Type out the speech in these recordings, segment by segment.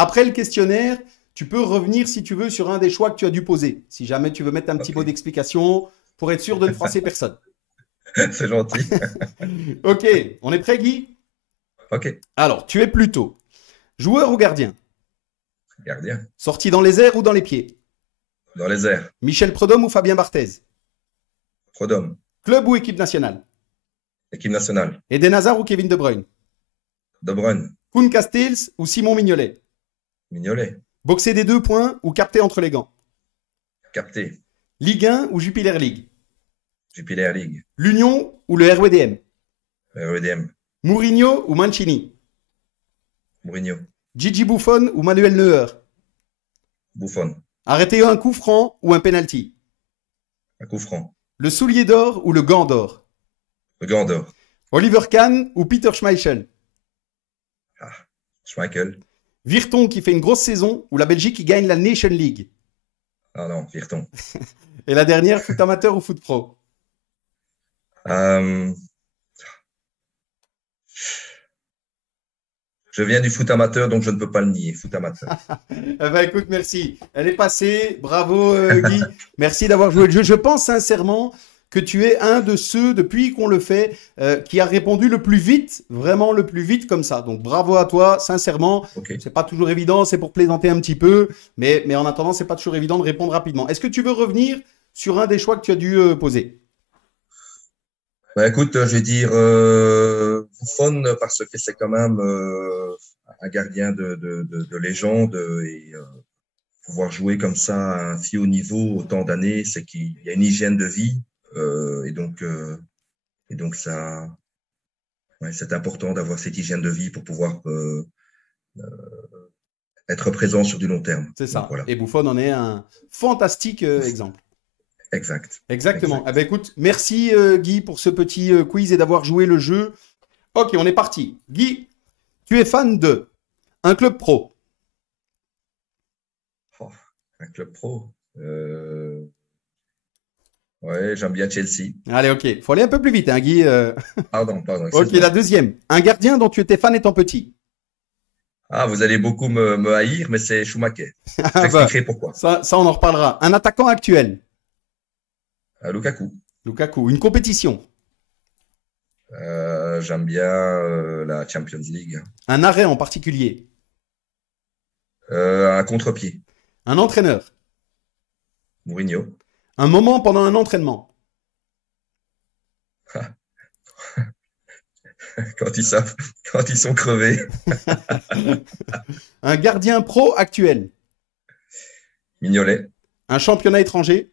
Après le questionnaire, tu peux revenir si tu veux sur un des choix que tu as dû poser. Si jamais tu veux mettre un petit Ok, mot d'explication pour être sûr de ne froisser personne. c'est gentil. Ok, on est prêt, Guy? Ok, Alors, tu es plutôt joueur ou gardien? gardien. Sorti dans les airs ou dans les pieds? Dans les airs. Michel Prudhomme ou Fabien Barthez? Prodhomme. Club ou équipe nationale? Équipe nationale. Eden Hazard ou Kevin De Bruyne? De Bruyne. Koen Castells ou Simon Mignolet? Mignolet. Boxer des 2 points ou capter entre les gants? Capté. Ligue 1 ou Jupiler League? Jupiler League. L'Union ou le RWDM? EDM. Mourinho ou Mancini? Mourinho. Gigi Buffon ou Manuel Neuer? Buffon. Arrêter un coup franc ou un penalty? Un coup franc. Le soulier d'or ou le gant d'or? Le gant d'or. Oliver Kahn ou Peter Schmeichel? Ah, Schmeichel. Virton qui fait une grosse saison ou la Belgique qui gagne la Nation League? Ah non, Virton. Et la dernière, foot amateur ou foot pro? Euh, je viens du foot amateur, donc je ne peux pas le nier. Foot amateur. Eh ben, écoute, merci. Elle est passée. Bravo, Guy. Merci d'avoir joué le jeu. Je pense sincèrement que tu es un de ceux, depuis qu'on le fait, qui a répondu le plus vite, vraiment le plus vite comme ça. Donc bravo à toi, sincèrement. Ok. C'est pas toujours évident, c'est pour plaisanter un petit peu, mais en attendant, c'est pas toujours évident de répondre rapidement. Est-ce que tu veux revenir sur un des choix que tu as dû poser? Bah, écoute, je vais dire Buffon parce que c'est quand même un gardien de légende et pouvoir jouer comme ça à un si haut niveau autant d'années, c'est qu'il y a une hygiène de vie et donc ça, ouais, c'est important d'avoir cette hygiène de vie pour pouvoir être présent sur du long terme. C'est Donc ça. voilà, Et Buffon en est un fantastique exemple. exact, Exactement. Eh exact. ben, écoute, merci Guy pour ce petit quiz et d'avoir joué le jeu. Ok, on est parti. Guy, tu es fan de un club pro. Oh, un club pro. Ouais, j'aime bien Chelsea. Allez, ok. Faut aller un peu plus vite, hein, Guy. Pardon, Ok, la excuse-moi. deuxième. Un gardien dont tu étais fan étant petit. Ah, vous allez beaucoup me haïr, mais c'est Schumacher. Ah bah, J'expliquerai pourquoi. ça, on en reparlera. Un attaquant actuel. Lukaku. Lukaku. Une compétition. J'aime bien la Champions League. Un arrêt en particulier. Un contre-pied. Un entraîneur. Mourinho. Un moment pendant un entraînement. Quand ils savent, quand ils sont crevés. Un gardien pro actuel. Mignolet. Un championnat étranger.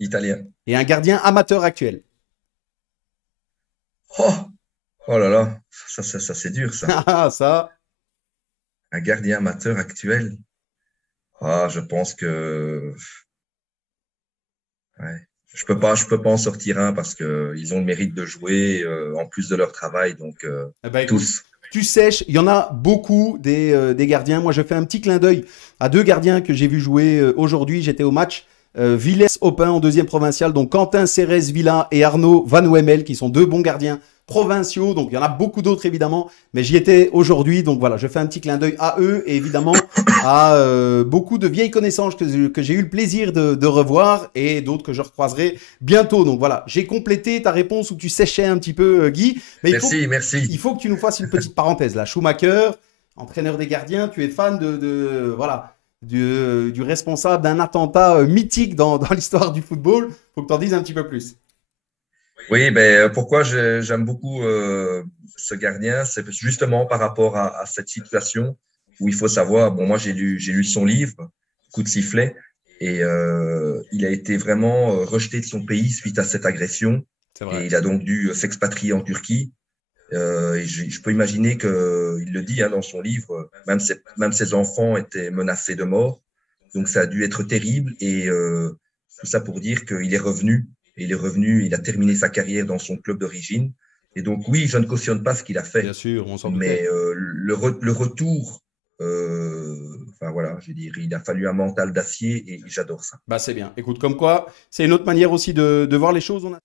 Italien. Et un gardien amateur actuel. Oh, oh là là, ça c'est dur ça. Ah, ça. Un gardien amateur actuel. Ah, je pense que ouais. Je peux pas en sortir un parce que ils ont le mérite de jouer en plus de leur travail, donc Eh ben, écoute, tous. tu sèches, il y en a beaucoup des gardiens. Moi, je fais un petit clin d'œil à deux gardiens que j'ai vu jouer aujourd'hui. J'étais au match Villers-Opin en deuxième provinciale. Donc Quentin Cérès-Villa et Arnaud Van Wemmel, qui sont deux bons gardiens provinciaux. Donc il y en a beaucoup d'autres évidemment, mais j'y étais aujourd'hui. Donc voilà, je fais un petit clin d'œil à eux et évidemment à beaucoup de vieilles connaissances que j'ai eu le plaisir de revoir et d'autres que je recroiserai bientôt. Donc voilà, j'ai complété ta réponse où tu séchais un petit peu, Guy. Mais Merci, il merci. faut que tu nous fasses une petite parenthèse là. Schumacher, entraîneur des gardiens, tu es fan voilà, du responsable d'un attentat mythique dans l'histoire du football. Faut que tu en dises un petit peu plus. Oui, ben pourquoi j'aime beaucoup ce gardien, c'est justement par rapport à cette situation où il faut savoir. Bon, moi j'ai lu son livre, Coup de sifflet, et il a été vraiment rejeté de son pays suite à cette agression, C'est et vrai. il a donc dû s'expatrier en Turquie. Et je peux imaginer que il le dit hein, dans son livre, même ses enfants étaient menacés de mort. Donc ça a dû être terrible et tout ça pour dire qu'il est revenu. Il est revenu, il a terminé sa carrière dans son club d'origine. Et donc oui, je ne cautionne pas ce qu'il a Bien fait, sûr, on s'en mais doutait. le retour, enfin voilà, je veux dire, il a fallu un mental d'acier et j'adore ça. Bah c'est bien. Écoute, comme quoi, c'est une autre manière aussi de voir les choses. On a